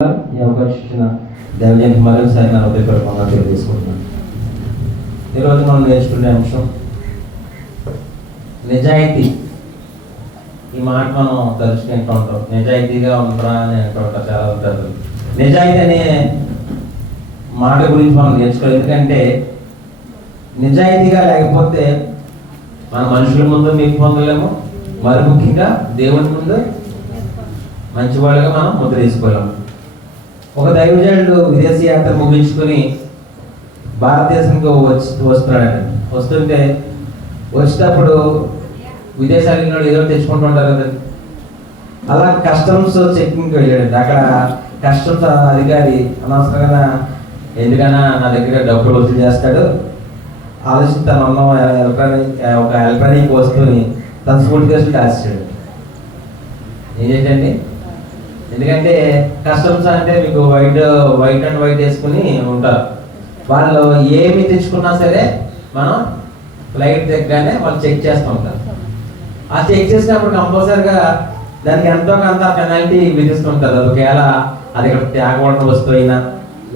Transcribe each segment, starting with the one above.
ఈ అవకాశం ఇచ్చిన దైవజనికి మరోసారి నా హృదయపూర్వకంగా తెలియజేసుకుంటున్నాను. ఈరోజు మనం నేర్చుకునే అంశం నిజాయితీ. ఈ మాట మనం తలుచుకుంటూ ఉంటాం, నిజాయితీగా ఉండరా అని అంటూ ఉంటాం చాలా ఉంటారు. నిజాయితీ అనే మాట గురించి మనం నేర్చుకోవాలి. ఎందుకంటే నిజాయితీగా లేకపోతే మన మనుషుల ముందు మెప్పు పొందలేము, మరి ముఖ్యంగా దేవుని ముందు మంచివాళ్ళుగా మనం ముద్ర వేసుకోలేము. ఒక దైవజనుడు విదేశీ యాత్ర ముగించుకొని భారతదేశానికి వస్తున్నాడండి. వస్తుంటే వచ్చేటప్పుడు విదేశాలలో ఏదో తెచ్చుకుంటూ ఉంటారు కదండి. అలా కస్టమ్స్ చెకింగ్కి వెళ్ళాడండి. అక్కడ కస్టమ్స్ అధికారి అనవసరంగా ఎందుకైనా నా దగ్గర డబ్బులు వసూలు చేస్తాడు ఆలోచించి తను ఉన్న ఒక ఎలక్ట్రానిక్ వస్తువుని తన సూట్ కేసులు దాచాడు. ఏం చేయండి, ఎందుకంటే కస్టమ్స్ అంటే మీకు వైట్ అండ్ వైట్ వేసుకుని ఉంటారు. వాళ్ళు ఏమి తెచ్చుకున్నా సరే మనం ఫ్లైట్ దగ్గరనే వాళ్ళు చెక్ చేస్తూ ఉంటారు. ఆ చెక్ చేసినప్పుడు కంపల్సరిగా దానికి ఎంతో కొంత పెనాల్టీ విధిస్తుంటారు. అది ఒకవేళ అది ఇక్కడ తేగబడిన వస్తువు అయినా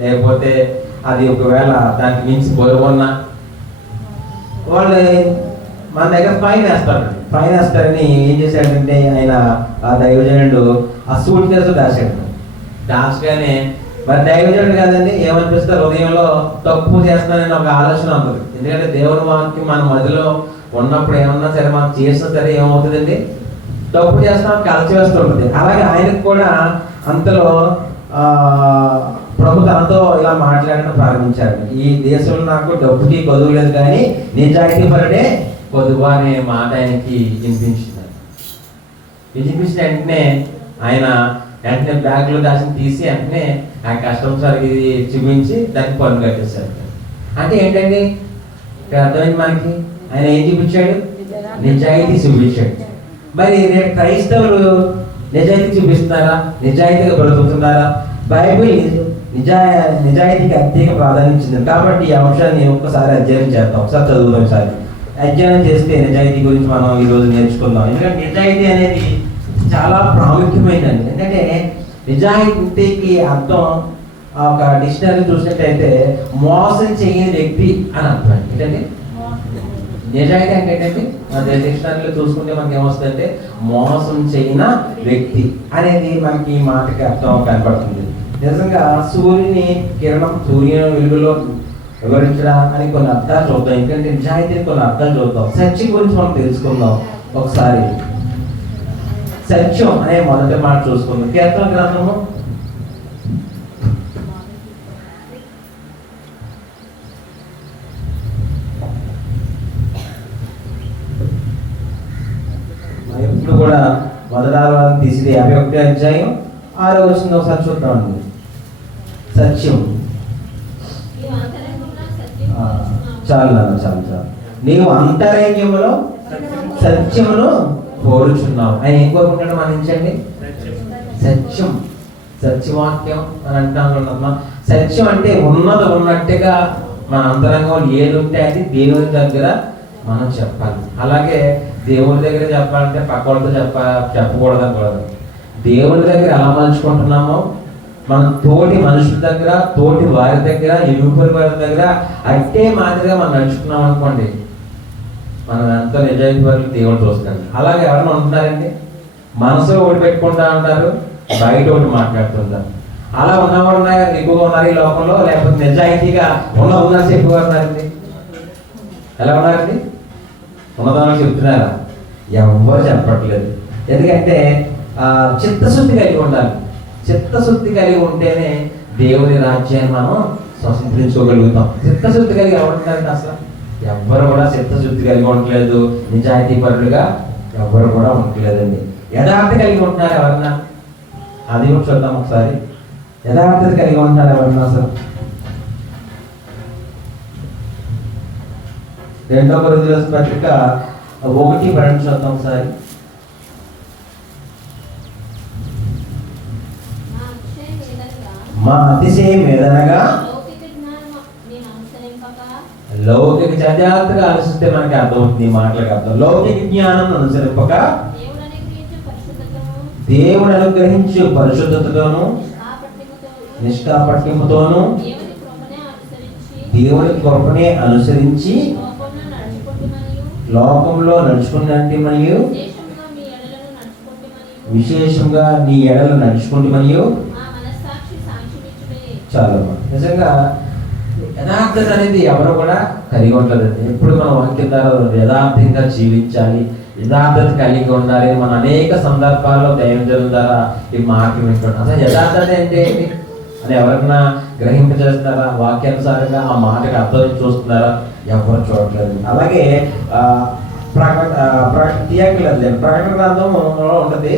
లేకపోతే అది ఒకవేళ దానికి మించి బరువున్నా వాళ్ళు మన దగ్గర ఫైన్ వేస్తారు. ఫైన్ వేస్తారని ఏం చేశాడంటే ఆయన ఆ దైవజనుడు ఆ సూట్ కేసు దాచగానే మరి దైవజనుడు కాదండి ఏమనిపిస్తారు, హృదయంలో తప్పు చేస్తానని ఒక ఆలోచన ఉంటుంది. ఎందుకంటే దేవుని వాక్యం మన మధ్యలో ఉన్నప్పుడు ఏమన్నా సరే మనం చేసినా సరే ఏమవుతుందండి, తప్పు చేస్తాం కలిసివేస్తూ ఉంటుంది. అలాగే ఆయనకు కూడా అంతలో ప్రభు తనతో ఇలా మాట్లాడడం ప్రారంభించాడు. ఈ దేశంలో నాకు డబ్బుకి కొదువు లేదు కానీ నిజాయితీ పరుడే కొదువు అనే మాట ఆయనకి వినిపించింది. వినిపించిన వెంటనే ఆయన వెంటనే బ్యాగ్లో దాచిన తీసి వెంటనే ఆ కస్టమర్స్ వారికి చూపించి దానికి పన్ను కట్టేశారు. అంటే ఏంటండి ఇక్కడ అర్థమైంది మనకి, ఆయన ఏం చూపించాడు, నిజాయితీ చూపించాడు. మరి రేపు క్రైస్తవులు నిజాయితీ చూపిస్తున్నారా, నిజాయితీగా బ్రతుకుతున్నారా? బైబిల్ నిజాయితీకి అత్యధిక ప్రాధాన్యత ఇచ్చింది. కాబట్టి ఈ అంశాన్ని ఒక్కసారి అధ్యయనం చేద్దాం, ఒకసారి చదువుదాం. ఒకసారి అధ్యయనం చేస్తే నిజాయితీ గురించి మనం ఈరోజు నేర్చుకుందాం. ఎందుకంటే నిజాయితీ అనేది చాలా ప్రాముఖ్యమైనది. ఎందుకంటే నిజాయితీకి అర్థం ఒక డిక్షనరీ చూసినట్టయితే మోసం చేయని వ్యక్తి అని అర్థం. ఏంటంటే నిజాయితీ అంటే ఏంటంటే మన డిక్షనరీలో చూసుకుంటే మనకి ఏమొస్తుందంటే మోసం చేయని వ్యక్తి అనేది మనకి ఈ మాటకి అర్థం కనపడుతుంది. నిజంగా సూర్యుని కిరణం సూర్యుని వెలుగులో వివరించడా అని కొన్ని అర్థాలు చూద్దాం. ఎందుకంటే నిజాయితీని కొన్ని అర్థాలు చూద్దాం. సత్యం గురించి మనం తెలుసుకుందాం. ఒకసారి సత్యం అనే మొదటి మాట చూసుకుందాం. కీర్తన గ్రంథము ఇప్పుడు కూడా మొదటి తీసి 51వ అధ్యాయం 6వ వచనం ఒకసారి చూద్దామండి. సత్యం చాలు నాన్న, చాలు చాలు. నీవు అంతరంగంలో సత్యమును కోరుచున్నావు. ఆయన ఏం కోరుకుంటాడు మన్నించండి, సత్యం, సత్యవాక్యం అని అంటున్నాం. సత్యం అంటే ఉన్నది ఉన్నట్టుగా మన అంతరంగంలో ఏది ఉంటే అది దేవుని దగ్గర మనం చెప్పాలి. అలాగే దేవుని దగ్గర చెప్పాలంటే పక్క వాళ్ళతో చెప్పకూడదు అనకూడదు. దేవుని దగ్గర ఎలా మలుచుకుంటున్నామో మన తోటి మనుషుల దగ్గర, తోటి వారి దగ్గర, ఇరుపరి వారి దగ్గర అట్టే మాదిరిగా మనం నడుచుకున్నాం అనుకోండి, మనం ఎంతో నిజాయితీ వరకు దేవుడు చూస్తాడు. అలాగే ఎవరైనా ఉంటున్నారండి, మనసులో ఒకటి పెట్టుకుంటా ఉంటారు, బయట ఒకటి మాట్లాడుతుంటారు. అలా ఉన్నవాడు ఎక్కువగా ఉన్నారు ఈ లోకంలో, లేకపోతే నిజాయితీగా ఉన్నది ఎక్కువగా ఉన్నారండి. ఎలా ఉన్నారండి? ఉన్నదాన్ని చెప్తున్నారా? ఎవరు చెప్పట్లేదు. ఎందుకంటే చిత్తశుద్ధి కలిగి ఉండాలి. చిత్తశుద్ధి కలిగి ఉంటేనే దేవుని రాజ్యాన్ని మనం స్వతంత్రించుకోగలుగుతాం. చిత్తశుద్ధి కలిగి ఎవరుంటారంటే అసలు ఎవ్వరు కూడా చిత్తశుద్ధి కలిగి ఉండట్లేదు. నిజాయితీ పరులుగా ఎవ్వరు కూడా ఉండట్లేదండి. యథార్థ కలిగి ఉంటున్నారు ఎవరన్నా? అది కూడా చూద్దాం ఒకసారి. యథార్థత కలిగి ఉంటున్నారు ఎవరన్నా అసలు? 2వ కొరింథీయుల పత్రిక 1:12 చూద్దాం ఒకసారి. మా అతిశయం ఏదనగా లౌకిక జాగ్రత్తగా ఆలోచిస్తే మనకి అర్థమవుతుంది. ఈ మాటలకు అర్థం లౌకిక జ్ఞానం అనుసరింపక దేవుడు అనుగ్రహించే పరిశుద్ధతను నిష్కాపట్యముతోను దేవుని కృపనే అనుసరించి లోకంలో నడుచుకున్నట్టు మరియు విశేషంగా నీ ఎడలు నడుచుకుంటూ మరియు చాలా నిజంగా యథార్థత అనేది ఎవరు కూడా కలిగి ఉంటుందండి. ఎప్పుడు మనం వాక్యం ద్వారా యథార్థంగా జీవించాలి, యథార్థత కలిగి ఉండాలి. మనం అనేక సందర్భాల్లో దైవజనుల ద్వారా ఈ మాట వింటున్నాం. అసలు యథార్థత అంటే ఏంటి అని ఎవరైనా గ్రహింపజేస్తారా? వాక్యానుసారంగా ఆ మాటకు అర్థం చూస్తున్నారా? ఎవరు చూడట్లేదు. అలాగే ప్రకటన గ్రంథంలో ఉంటుంది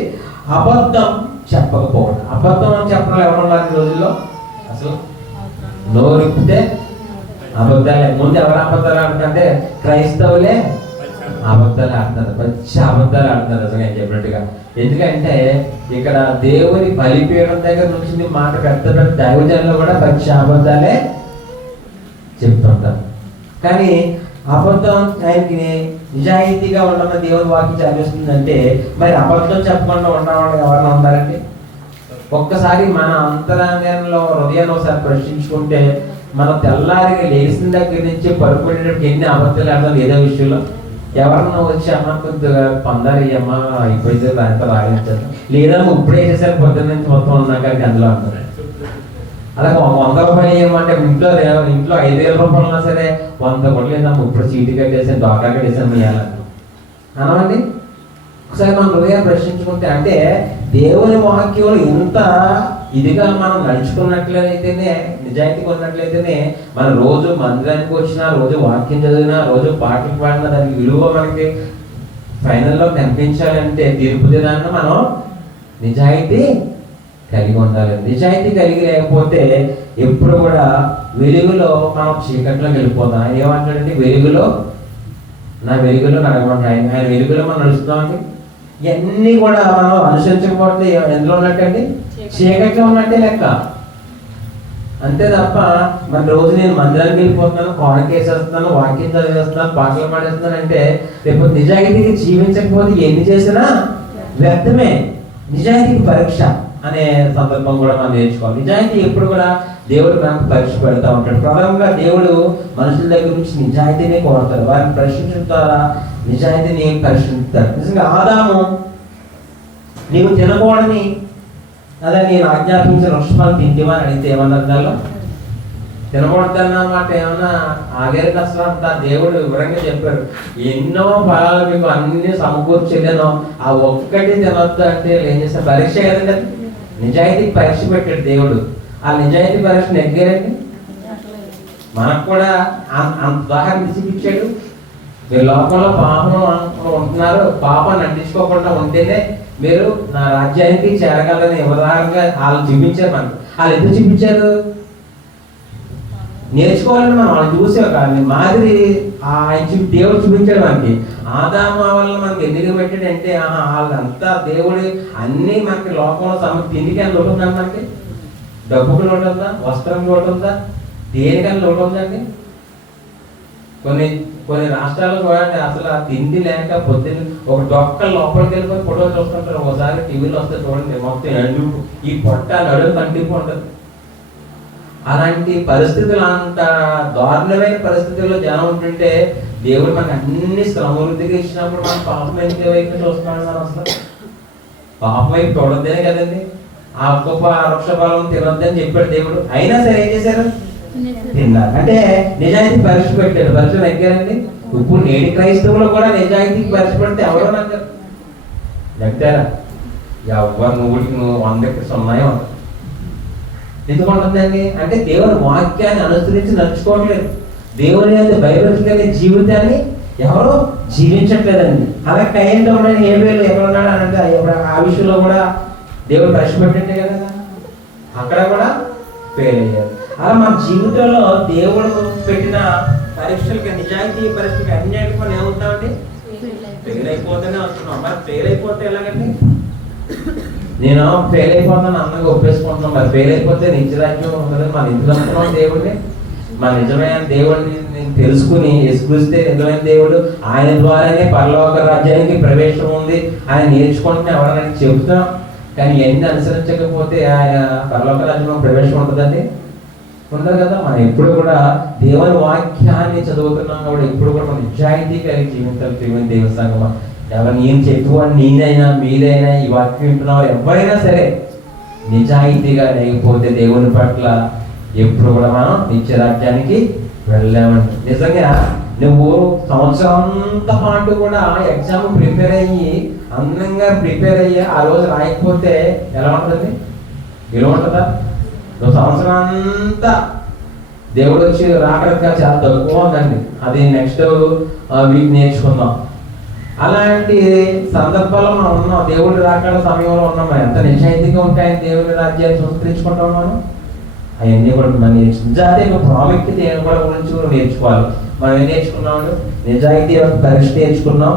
అబద్ధం చెప్పకపోవడం. అబద్ధం అని చెప్పడం ఎవరు ఉన్నారు ఈ రోజుల్లో? అసలు నోరిప్పితే అబద్ధాలే. ముందు ఎవరు అబద్ధాలు ఆడుతుంటే క్రైస్తవులే అబద్ధాలు ఆడుతున్నారు, మంచి అబద్ధాలు ఆడుతున్నారు నిజంగా చెప్పినట్టుగా. ఎందుకంటే ఇక్కడ దేవుని బలిపీఠం దగ్గర నుంచి మాట పెద్ద పెద్ద దైవజనులు కూడా మంచి అబద్ధాలే చెప్తుంటారు. కానీ అబద్ధం ఆయనకి నిజాయితీగా ఉండమని దేవుని వాక్యం చదివిస్తుందంటే మరి అబద్ధం చెప్పకుండా ఉన్నవాళ్ళు ఎవరైనా ఉన్నారండి? ఒక్కసారి మన అంతరంగంలో హృదయాన్ని ఒకసారి ప్రశ్నించుకుంటే మన తెల్లారిగా లేచిన దగ్గర నుంచి పడుకునేటప్పుడు ఎన్ని అబద్ధాలు ఆడతాం ఏదో విషయంలో. ఎవరన్నా వచ్చి అమ్మ కొద్దిగా పొందాలి అమ్మ అయిపోతే అంత రాగించారు, లేదా ఇప్పుడే వేసేసారి పొద్దున్న నుంచి మొత్తం ఉన్నా కానీ అందులో అంటారు. అలాగే 100 రూపాయలు ఇవ్వమంటే ఇంట్లో 5,000 రూపాయలు ఉన్నా సరే 100 కూడా లేదమ్మా ఇప్పుడు చీటీ కట్టేసాను డాకా కట్టేసాను ఇవ్వాలని అనవండి. ఒకసారి మనం హృదయం ప్రశ్నించుకుంటే అంటే దేవుని వాక్యంలో ఇంత ఇదిగా మనం నడుచుకున్నట్లయితేనే, నిజాయితీగా ఉన్నట్లయితేనే మన రోజు మందిరానికి వచ్చినా, రోజు వాక్యం చదివినా, రోజు పాటలు పాడినా దానికి విలువ మనకి ఫైనల్లో కనిపించాలంటే తీర్పు దినాన్ని మనం నిజాయితీ కలిగి ఉండాలి. నిజాయితీ కలిగి లేకపోతే ఎప్పుడు కూడా వెలుగులో మనం చీకట్లోకి వెళ్ళిపోతాం. ఆయన ఏమంటాడండి? నా వెలుగులో నడవమంటాడు. ఆయన వెలుగులో మనం నడుస్తున్నామండి. ఇవన్నీ కూడా మనం అనుసరించకపోతే ఎందులో ఉన్నట్టండి? చీకట్లో ఉన్నట్టే లెక్క. అంతే తప్ప మన రోజు నేను మందిరానికి వెళ్ళిపోతున్నాను, కోడకేసేస్తున్నాను, వాక్యం చదివేస్తున్నాను, పాటలు పాడేస్తున్నాను అంటే రేపు నిజాయితీకి జీవించకపోతే ఎన్ని చేసినా వ్యర్థమే. నిజాయితీకి పరీక్ష అనే సందర్భం కూడా మనం నేర్చుకోవాలి. నిజాయితీ ఎప్పుడు కూడా దేవుడు మనకు పరీక్ష పెడతా ఉంటాడు. ప్రధానంగా దేవుడు మనుషుల దగ్గర నుంచి నిజాయితీని కోరుతాడు. వారిని ప్రశ్నించడం ద్వారా నిజాయితీని పరిశీలిస్తాడు. నిజంగా ఆదాము నీవు తినకూడని అదే నేను ఆజ్ఞాపించిన వృక్షఫలం తింటివా అని అడిగితే ఏమన్నారు? దానిలో తినకూడదన్నమాట ఏమన్నా ఆగారు? అసలు అంత దేవుడు వివరంగా చెప్పారు. ఎన్నో ఫలాలు మీకు అన్ని సమకూర్చలేనో ఆ ఒక్కటి తినొద్దు అంటే ఏం చేస్తారు? పరీక్ష కదండి. నిజాయితీకి పరీక్ష పెట్టాడు దేవుడు. ఆ నిజాయితీ పరీక్ష నెగ్గారండి. మనకు కూడా అంత ఉదాహరణ చూపించాడు. మీరు లోకంలో పాపం ఉంటున్నారు, పాపాన్ని అంటించుకోకుండా ఉంటేనే మీరు నా రాజ్యానికి చేరగలని ఉదాహరణగా వాళ్ళు చూపించారు. మనకు వాళ్ళు ఎందుకు చూపించారు? నేర్చుకోవాలని మనం వాళ్ళు చూసే కానీ మాదిరి దేవుడు చూపించాడు మనకి. ఆదాము వల్ల మనకి ఎందుకు పెట్టాడంటే వాళ్ళంతా దేవుడు అన్ని మనకి లోకంలో తిండికి అని లోటు ఉందండి. మనకి డబ్బుకు లోటు ఉందా? వస్త్రం లోటు ఉందా? దేనికని లోటు ఉందండి? కొన్ని రాష్ట్రాల్లో చూడండి అసలు ఆ తిండి లేక పొద్దున్న ఒక డొక్క లోపలికి వెళ్ళిపోయి ఫోటో చూస్తుంటారు. ఒకసారి టీవీలో వస్తే చూడండి మొత్తం ఎండు ఈ పొట్ట నడుము కంటిపో ఉంటుంది. అలాంటి పరిస్థితులు, అంత దారుణమైన పరిస్థితుల్లో జనం ఉంటుంటే దేవుడు మనకు అన్ని సమృద్ధిగా ఇచ్చినప్పుడు మన పాపం ఎంత వైపు చూస్తున్నాడు? అసలు పాపం వైపు చూడొద్దే కదండి. ఆ గొప్ప వృక్ష ఫలం తినొద్దని చెప్పాడు దేవుడు. అయినా సరే ఏం చేశారు? తిన్నారు. అంటే నిజాయితీ పరీక్ష పెట్టాడు. పరీక్ష నెగ్గారండి. ఇప్పుడు నేటి క్రైస్తవులు కూడా నిజాయితీకి పరీక్ష పెడితే ఎవరో నగ్గారు? నెగ్గారా? ఎవరు 100కి 0 ఉంటుంది. ఎందుకు ఉంటుందండి అంటే దేవుని వాక్యాన్ని అనుసరించి నడుచుకోవట్లేదు. దేవుని యొక్క బైబిల్ జీవితాన్ని ఎవరో జీవించట్లేదండి. అలా కయ్యంతో ఏ వేలు ఎవరున్నాడు అని అంటే ఆ విషయంలో కూడా దేవుడు పరీక్ష పెట్టింటే కదా, అక్కడ కూడా ఫెయిల్ అయ్యారు. అలా మన జీవితంలో దేవుడు పెట్టిన పరీక్షలకి, నిజాయితీ పరీక్షలకి అన్నిటికి మనం ఏమవుతామండి? ఫెయిల్ అయిపోతేనే వస్తున్నాం. మరి ఫెయిల్ అయిపోతే ఎలాగండి? నేను ఫెయిల్ అయిపోతాను అందంగా ఒప్పేసుకుంటున్నాం. మరి ఫెయిల్ అయిపోతే నిత్యరాజ్యం ఉంటుంది. మన ఇంట్లో అనుకున్నాం దేవుడిని, మన నిజమైన దేవుడిని నేను తెలుసుకుని ఎసుకరిస్తే నిజమైన దేవుడు, ఆయన ద్వారానే పరలోక రాజ్యానికి ప్రవేశం ఉంది, ఆయన నేర్చుకుంటున్నా ఎవరైనా చెబుతాం. కానీ ఎన్ని అనుసరించకపోతే ఆయన పరలోక రాజ్యంలో ప్రవేశం ఉంటుందండి, ఉండదు కదా. మనం ఎప్పుడు కూడా దేవుని వాక్యాన్ని చదువుతున్నాం కాబట్టి ఎప్పుడు కూడా మనం నిజాయితీ కలిగి జీవితాలు దేవుని దేవస్థానం. ఎవరిని ఏం చెప్పుకోని నేనైనా మీరైనా ఈ వాక్యం వింటున్న ఎవరైనా సరే నిజాయితీగా లేకపోతే దేవుని పట్ల ఎప్పుడు కూడా మనం నిత్యరాజ్యానికి వెళ్ళామండి. నిజంగా నువ్వు సంవత్సరం అంతా పాటు కూడా ఎగ్జామ్ ప్రిపేర్ అయ్యి అందంగా ప్రిపేర్ అయ్యి ఆ రోజు రాయకపోతే ఎలా ఉంటుంది? ఎలా ఉంటుందా? నువ్వు సంవత్సరం అంతా దేవుడు వచ్చి రాకడగా చాలా తక్కువ ఉందండి, అది నెక్స్ట్ వీక్ నేర్చుకుందాం. అలాంటి సందర్భాల్లో మనం ఉన్నాం, దేవుడి రాకడ సమయంలో ఉన్నాం. మరి ఎంత నిజాయితీగా ఉంటాయని దేవుడి రాజ్యాన్ని సంస్కరించుకుంటాం మనం. అవన్నీ కూడా మనం నిజాయితీ యొక్క ప్రాముఖ్యత కూడా గురించి కూడా నేర్చుకోవాలి. మనం ఏం నేర్చుకున్నాం? నిజాయితీ యొక్క పరీక్ష నేర్చుకున్నాం,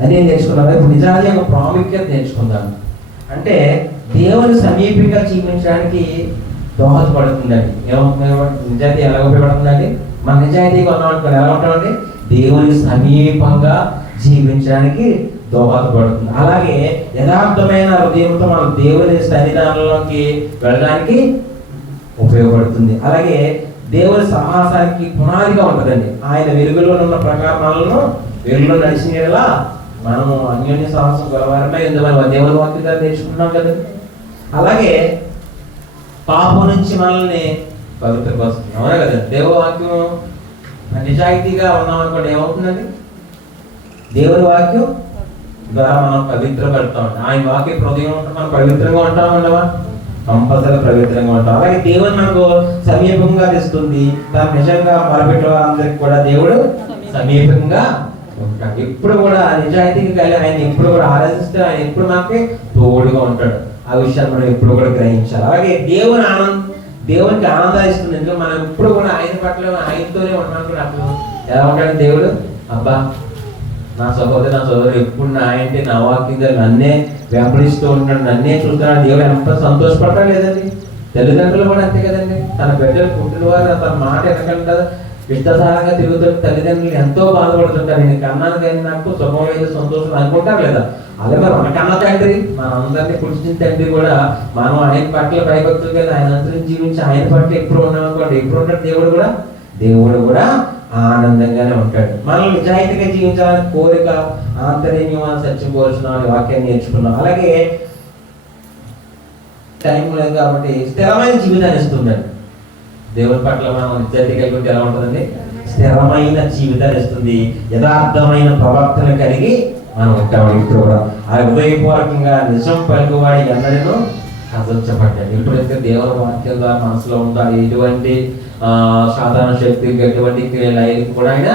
అన్నీ నేర్చుకున్నాం. ఇప్పుడు నిజాయితీ యొక్క ప్రాముఖ్యత నేర్చుకుందాం. అంటే దేవుని సమీపంగా జీవించడానికి దోహదపడుతుందండి. నిజాయితీ ఎలా ఉపయోగపడుతుందండి? మన నిజాయితీగా ఉన్నాం అనుకోండి ఎలా ఉంటామండి? దేవుని సమీపంగా జీవించడానికి దోహదపడుతుంది. అలాగే యథార్థమైన హృదయంతో మనం దేవుని సన్నిధానంలోకి వెళ్ళడానికి ఉపయోగపడుతుంది. అలాగే దేవుని సహవాసానికి పునాదిగా ఉంటుందండి. ఆయన వెలుగులో ఉన్న ప్రకారాలను వెలుగులో నడిచిన మనము అన్యోన్య సహవాసం గలవారమే ఎందుకు దేవుని వాక్యంగా నేర్చుకున్నాం కదా. అలాగే పాపం నుంచి మనల్ని పవిత్రపరుస్తుంది, అవునా కదా. దేవవాక్యం నిజాయితీగా ఉన్నాం అనుకోండి ఏమవుతుందండి? దేవుని వాక్యం ద్వారా మనం పవిత్రపడతాం. ఆయన వాక్య హృదయం ఉంటే మనం పవిత్రంగా ఉంటాం ఉండవా? కంపల్సరీ పవిత్రంగా ఉంటాం. అలాగే దేవుడు మనకు సమీపంగా తెస్తుంది. తను నిజంగా మొరపెట్టే వారందరికి కూడా దేవుడు సమీపంగా ఉంటాడు. ఎప్పుడు కూడా నిజాయితీగా కలిగి ఆయన ఎప్పుడు కూడా ఆరాధిస్తే ఆయన ఎప్పుడు మనకి తోడుగా ఉంటాడు. ఆ విషయాన్ని మనం ఎప్పుడు కూడా గ్రహించాలి. అలాగే దేవునికి ఆనందాన్ని ఇస్తుంది. ఎందుకంటే మనం ఎప్పుడు కూడా ఆయన పట్ల ఆయనతోనే ఉన్నాం. అప్పుడు ఎలా ఉంటాడు దేవుడు? అబ్బా నా సహోదరు ఎప్పుడు నా ఆయనంటే నా వాక్యం నన్నే వెంబడిస్తూ ఉంటాడు, నన్నే చూస్తున్నాడు. దేవుడు ఎంత సంతోషపడతాడు లేదండి. తల్లిదండ్రులు కూడా అంతే కదండి. తన బిడ్డలు పుట్టినవారు తన మాట ఎనకుండా ఇష్టసారంగా తిరుగుతాడు. తల్లిదండ్రులు ఎంతో బాధపడుతుంటారు. నేను కన్నాను కానీ నాకు సుఖం లేదు, సంతోషం అనుకుంటారు లేదా? అలాగే మన కన్న తండ్రి, మన అందరినీ పుట్టించిన తండ్రి కూడా మనం ఆయన పట్ల భయభక్తులు కదా ఆయన అనుసరించి జీవించి ఆయన పట్ల ఎప్పుడు ఉన్నాం అనుకోండి ఎప్పుడు ఉంటాడు దేవుడు కూడా ఆనందంగానే ఉంటాడు. మనం నిజాయితీగా జీవించాలని కోరిక ఆంతర్యమైన సత్యం కోరుచున్న వాక్యాన్ని నేర్చుకున్నాం. అలాగే టైం లేదు కాబట్టి స్థిరమైన జీవితాన్ని ఇస్తుందండి. దేవుని పట్ల మనం నిజాయితీ కలిగి ఉంటే ఎలా ఉంటుందండి? స్థిరమైన జీవితాన్ని ఇస్తుంది. యథార్థమైన ప్రవర్తన కలిగి మనం ఉంటాం. ఇప్పుడు కూడా ఆ హృదయపూర్వకంగా నిజం పలుకువాడి అందరినూ కదల్చబడ్డాడు. ఎప్పుడైతే దేవుని వాక్యం ద్వారా మనసులో ఉందో ఎటువంటి సాధారణ శక్తి ఎటువంటి క్రియలు కూడా ఆయన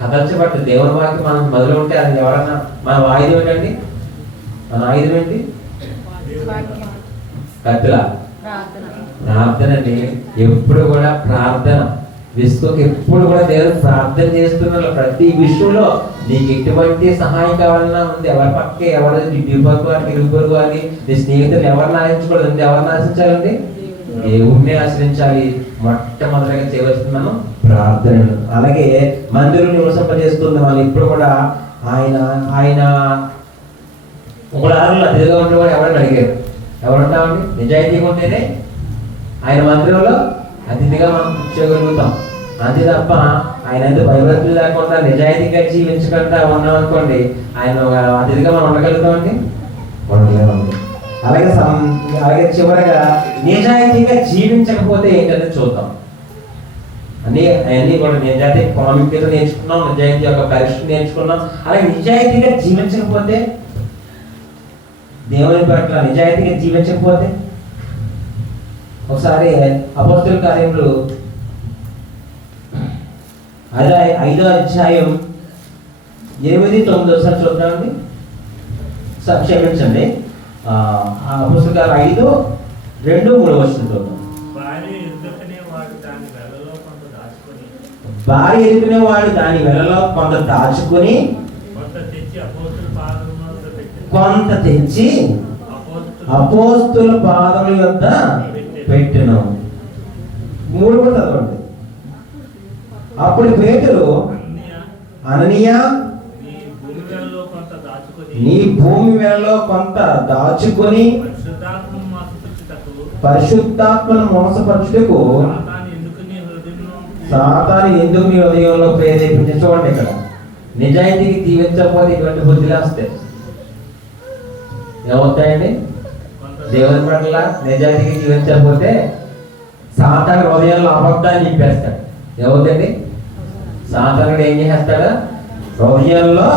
కదల్చబడ్డ. దేవుని వాక్యం మనం మొదలు ఉంటే అది ఎవరన్నా మన ఆయుధం ఏంటండి? మన ఆయుధం ఏంటి? కత్తిలా ప్రార్థన అండి. ఎప్పుడు కూడా ప్రార్థన విసుకోకి ఎప్పుడు కూడా దేవుడు ప్రార్థన చేస్తున్నారు. ప్రతి విషయంలో నీకు ఎటువంటి సహాయం కావాలన్నా ఉంది. ఎవరి పక్క ఎవరు ఇరుపరు వారికి ఇరుపరు వారికి నీ స్నేహితులు ఎవరిని ఆశించకూడదు. ఎవరిని ఆశించాలండి? దేవుణ్ణి ఆశ్రయించాలి. మొట్టమొదటిగా చేయవలసింది మనం ప్రార్థన. అలాగే మందిరం నివసింపజేస్తుంది. మనం ఇప్పుడు కూడా ఆయన ఒక ఆరులో అతిథిగా ఉండేవాడు ఎవరైనా అడిగారు. ఎవరుంటామండి? నిజాయితీగా ఉంటేనే ఆయన మందిరంలో అతిథిగా మనం కూర్చోగలుగుతాం. అంతే తప్ప ఆయన అయితే భయభక్తులు లేకుండా నిజాయితీగా జీవించకుండా ఉన్నాం అనుకోండి ఆయన అతిథిగా మనం ఉండగలుగుతామండి? ఉండలేమండి. అలాగే చివరగా నిజాయితీగా జీవించకపోతే ఏంటనేది చూద్దాం. అన్నీ కూడా నిజాయితీ ప్రాముఖ్యత నేర్చుకున్నాం, నిజాయితీ యొక్క పరీక్ష నేర్చుకున్నాం. అలాగే నిజాయితీగా జీవించకపోతే, దేవుని పట్ల నిజాయితీగా జీవించకపోతే ఒకసారి అపోస్తలుల కార్యములు 5వ అధ్యాయం 8-9 చూద్దామండి. క్షమించండి, అపోస్తలుల కార్యం 5:2-3 చూద్దాం. భార్య ఎరుకునే వాడు దాని వెలలో కొంత దాచుకుని కొంత తెచ్చి అపోస్తలుల పాదముల యొద్ద పెట్టెను. 3 కూడా చదవండి. అప్పుడు పేతురు అననీయ నీ భూమి వేళలో కొంత దాచుకొని పరిశుద్ధాత్మను మోసపరచుటకు సాతాను ఎందుకు నీ హృదయంలో ప్రేరేపించే. చూడండి, ఇక్కడ నిజాయితీకి జీవించకపోతే ఇటువంటి బుద్ధిలు వస్తాయి. ఏమవుతాయండి? దేవుని పట్ల నిజాయితీకి జీవించకపోతే సాతాను హృదయంలో అబద్ధాన్ని నింపేస్తాడు. ఏమవుతండి? సాతానుడు ఏం చేస్తాడు? హృదయంలో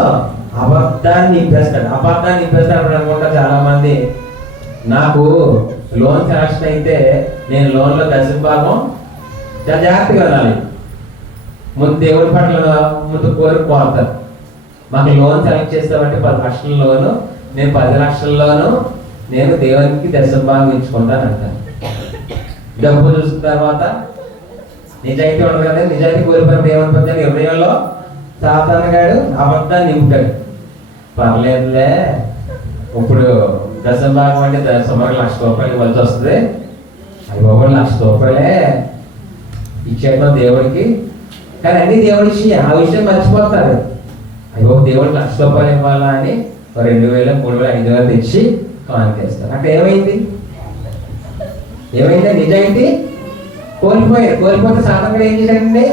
అబద్ధాన్ని నింపేస్తాడు. అబద్ధాన్ని నింపేస్తాడు అనుకుంటా చాలా మంది. నాకు లోన్ శాంక్షన్ అయితే నేను లోన్లో దశభాగం చాలా జాగ్రత్తగా వెళ్ళాలి. ముందు దేవుడి పట్ల ముందు కోరుకోతారు. మాకు లోన్ సెలెక్ట్ చేస్తామంటే 10 లక్షల లోను, నేను 10 లక్షల్లోనూ నేను దేవునికి దశభాగం ఇచ్చుకుంటాను అంటాను. డబ్బు చూసిన తర్వాత నిజాయితీ ఉండదు కదా. నిజాయితీ కోల్పోయినప్పుడు ఏమనుకుంటాను? హృదయంలో సాతాను గాడు అబద్ధాన్ని నింపుతాడు. పర్లేదులే, ఇప్పుడు దశభాగం అంటే సుమారు ₹1,00,000 ఇవ్వాల్సి వస్తుంది. అది బాబు ₹1,00,000 ఇచ్చేద్దాం దేవుడికి. కానీ అన్ని దేవుడి ఆ విషయం మర్చిపోతారు. అయ్యో దేవుడికి ₹1,00,000 ఇవ్వాలా అని 2,000, 3,000, 5,000 తెచ్చి కానికేస్తారు. అక్కడ ఏమైంది? నిజాయితీ కోల్పోయారు. కోల్పోతే సాతాను ఏం చేశాడండి?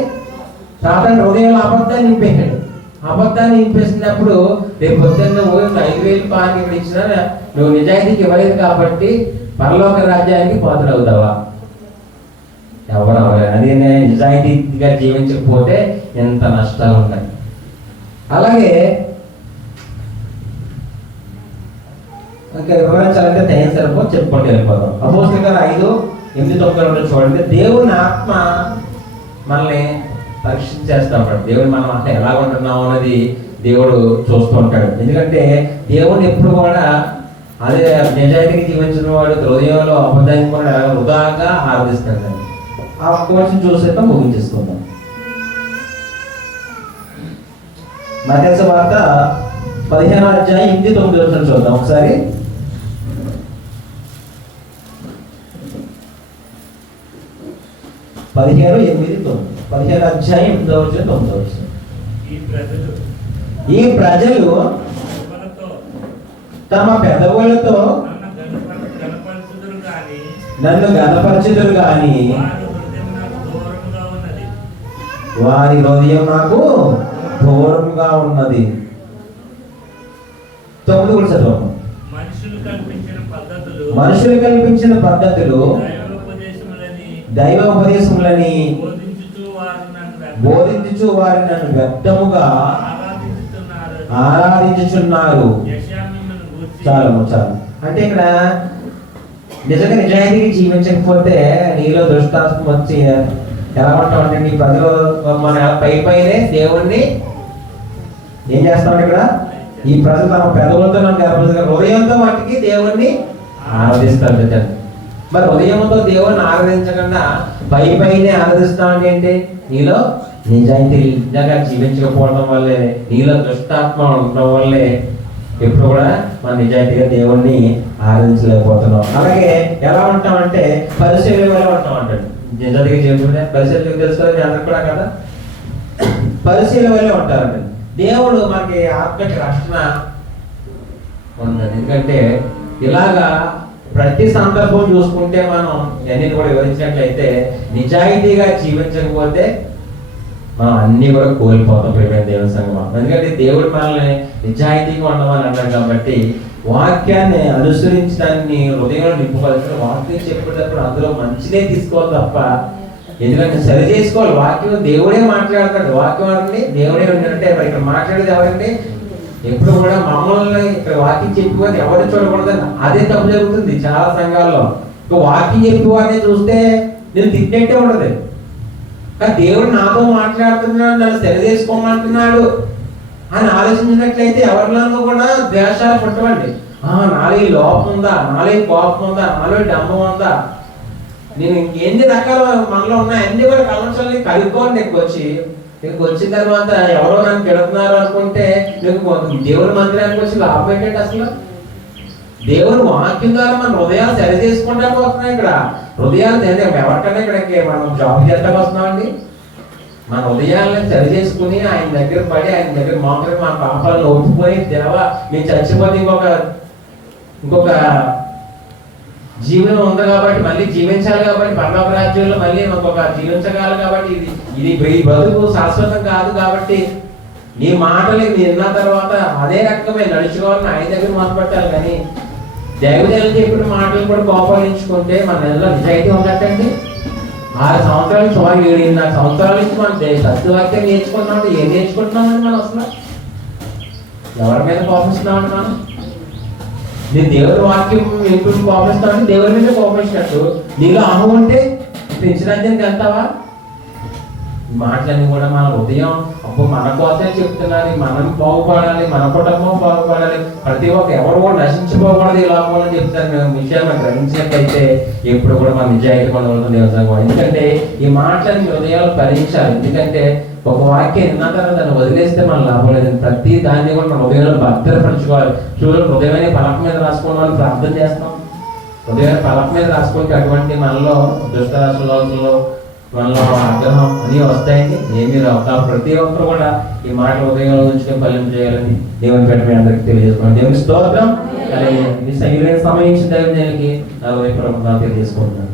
సాతాను హృదయంలో అబద్ధాన్ని నింపేశాడు. అబద్ధాన్ని నింపేసినప్పుడు రేపు పొద్దున్న నువ్వు 5,000 పాని ఇక్కడ ఇచ్చినా నువ్వు నిజాయితీకి ఇవ్వలేదు కాబట్టి పరలోక రాజ్యానికి పాత్రవుతావా? ఎవరు అవ్వలేదు. అది నిజాయితీగా జీవించకపోతే ఎంత నష్టాలు ఉన్నాయి. అలాగే ఇంకా వివరించాలంటే టైం సరిపో చెప్పుకుంటూ వెళ్ళిపోతాం. అపోస్తలుల 5:8-9 చూడండి. దేవుని ఆత్మ మనల్ని పరీక్షించేస్తా ఉంటాడు. దేవుడు మనం అట్లా ఎలా ఉంటున్నాం అనేది దేవుడు చూస్తూ ఉంటాడు. ఎందుకంటే దేవుడు ఎప్పుడు కూడా అదే నిజాయితీకి జీవించిన వాడు హృదయంలో అబద్ధాన్ని కూడా వృధాగా ఆరాధిస్తాడు. ఆ కోర్సు చూసేట ముగించేసుకుందాం. మత్తయి సువార్త 15:8-9 చూద్దాం ఒకసారి. 15:8-9. ఈ ప్రజలు తమ పెదవులతో నన్ను గణపరచుదురు గాని వారి హృదయం నాకు దూరంగా ఉన్నది. 9 కూడా చదవము. మనుషులు కల్పించిన పద్ధతులు దైవోపదేశములని బోధించుచు వారి నన్ను వ్యర్థముగా ఆరాధించుచున్నారు. చాలు. అంటే ఇక్కడ నిజంగా నిజాయితీకి జీవించకపోతే నీలో దుష్టాత్మ వచ్చి ఎలా ఉంటామంటే నీ ప్రజలు మన పైనే దేవుణ్ణి ఏం చేస్తామంటే ఇక్కడ ఈ ప్రజలు తమ పెదవులతో నాకు హృదయంతో వాటికి దేవుణ్ణి ఆరాధిస్తారు. మరి హృదయంతో దేవుణ్ణి ఆరాధించకుండా పైనే ఆరాధిస్తామంటే ఏంటి? నీలో నిజాయితీగా జీవించకపోవడం వల్లే, నీలో దుష్టాత్మ ఉండడం వల్లే ఎప్పుడు కూడా మన నిజాయితీగా దేవుణ్ణి ఆరాధించలేకపోతున్నాం. అలాగే ఎలా ఉంటామంటే పరిశీలన వల్ల ఉంటాం అంటాడు. నిజాయితీగా జీవించే పరిశీలన తెలుసుకోవాలి అందరికి కూడా కదా. పరిశీలన వల్లే ఉంటారండి. దేవుడు మనకి ఆత్మకి రక్షణ ఉన్నది. ఎందుకంటే ఇలాగా ప్రతి సందర్భం చూసుకుంటే మనం అన్ని కూడా వివరించినట్లయితే నిజాయితీగా జీవించకపోతే మనం అన్ని కూడా కోల్పోతాం. ప్రియమైన దేవుని సంగమం. ఎందుకంటే దేవుడు మనల్ని నిజాయితీగా ఉండమని అన్నాడు కాబట్టి వాక్యాన్ని అనుసరించడాన్ని హృదయంలో నింపుకోవాల్సిన వాక్యం చెప్పేటప్పుడు అందులో మంచిదే తీసుకోవాలి తప్ప, ఎందుకంటే సరి చేసుకోవాలి. వాక్యం దేవుడే మాట్లాడతాడు. వాక్యం అంటే దేవుడే ఉండంటే మరి ఇక్కడ మాట్లాడేది ఎవరండి? ఎప్పుడు కూడా మమ్మల్ని ఇక్కడ వాక్యం చెప్పిపోతే ఎవరు చూడకూడదని అదే తప్పు జరుగుతుంది చాలా సంఘాల్లో. వాక్యం చెప్పిపోతే చూస్తే నేను తిట్టినట్టే ఉండదు. కానీ దేవుడు నాతో మాట్లాడుతున్నాడు, నన్ను సరి చేసుకోమంటున్నాడు అని ఆలోచించినట్లయితే ఎవరిలోనూ కూడా ద్వేషాలు పుట్టవండి. నాలో ఈ లోపం ఉందా, నాలో ఈ కోపం ఉందా, నాలో డమ్మం ఉందా, నేను ఇంకెన్ని రకాల మనలో ఉన్నాయి అన్ని కూడా కలర్షల్ని కలుపుకోండి. ఇక్కడికి వచ్చిన తర్వాత ఎవరో నన్ను పెడుతున్నారు అనుకుంటే మీకు దేవుని మందిరానికి వచ్చి లాభం ఏంటంటే అసలు దేవుని వాక్యం ద్వారా మన హృదయాలు సరి చేసుకుంటానికి వస్తున్నాయి. ఇక్కడ హృదయాలు ఎవరికైనా ఇక్కడికి మనం జాబ్ చేస్తానికి వస్తున్నామండి. మన ఉదయాలను సరి చేసుకుని ఆయన దగ్గర పడి ఆయన దగ్గర మోకరి మన పాపాలను ఒప్పుకొని దేవా మేము చచ్చిపోతే ఇంకొక జీవనం ఉంది కాబట్టి మళ్ళీ జీవించాలి కాబట్టి పరలోక రాజ్యంలో మళ్ళీ ఇంకొక జీవించగలరు కాబట్టి ఇది ఈ బతుకు శాశ్వతం కాదు కాబట్టి నీ మాటలు విన్న తర్వాత అదే రకమే నడుచుకోవాలని ఆయన దగ్గర మొదలుపెట్టాలి. కానీ దైవజనులు చెప్పిన మాటలు కూడా కోపగించుకుంటే మన నెలలో నిజాయితీ ఉన్నట్టండి. 6 సంవత్సరాల నుంచి 7-8 సంవత్సరాల నుంచి మనం సత్యవాక్యం నేర్చుకున్నామంటే ఏం నేర్చుకుంటున్నామండి మనం అసలు? ఎవరి మీద కోపిస్తున్నామండి మనం? నేను దేవుడి వాక్యం ఎప్పుడు కోపిస్తామంటే దేవుడి మీద కోపించినట్టు నీలో అహం ఉంటే పెంచడానికి వెళ్తావా? మాటలన్నీ కూడా మన ఉదయం అప్పుడు మన కోసమే చెప్తున్నారు. మనం బాగుపడాలి, మన కుటుంబం బాగుపడాలి, ప్రతి ఒక్క ఎవరు కూడా నశించిపోకూడదు ఈ లోపల చెప్తారు. మేము విషయాన్ని గ్రహించినట్లయితే ఎప్పుడు కూడా మన నిజాయితీ కూడా ఉంటుంది వ్యవసాయం. ఎందుకంటే ఈ మాటలని హృదయాలు భరించాలి. ఎందుకంటే ఒక వాక్యం విన్న తర్వాత దాన్ని వదిలేస్తే మన లాభం లేదు. ప్రతి దాన్ని కూడా మన హృదయంలో భద్రపరచుకోవాలి. చూడండి, హృదయమైన పలక మీద రాసుకోవాలని ప్రార్థన చేస్తాం. హృదయమైన పలక మీద రాసుకుంటే అటువంటి మనలో దుష్టరాశులో మనలో ఆగ్రహం అన్నీ వస్తాయండి. ఏమీ రావు. కాబట్టి ప్రతి ఒక్కరు కూడా ఈ మాట ఉదయంలో ఉంచుకొని ఫలింపు చేయాలని దేవుని పేట మీ అందరికీ తెలియజేసుకోండి. దేవుని స్తోత్రం. అలాగే మీ సైలెంట్ సమయించిన దేవునికి నా వైపు తెలియజేసుకుంటున్నాను.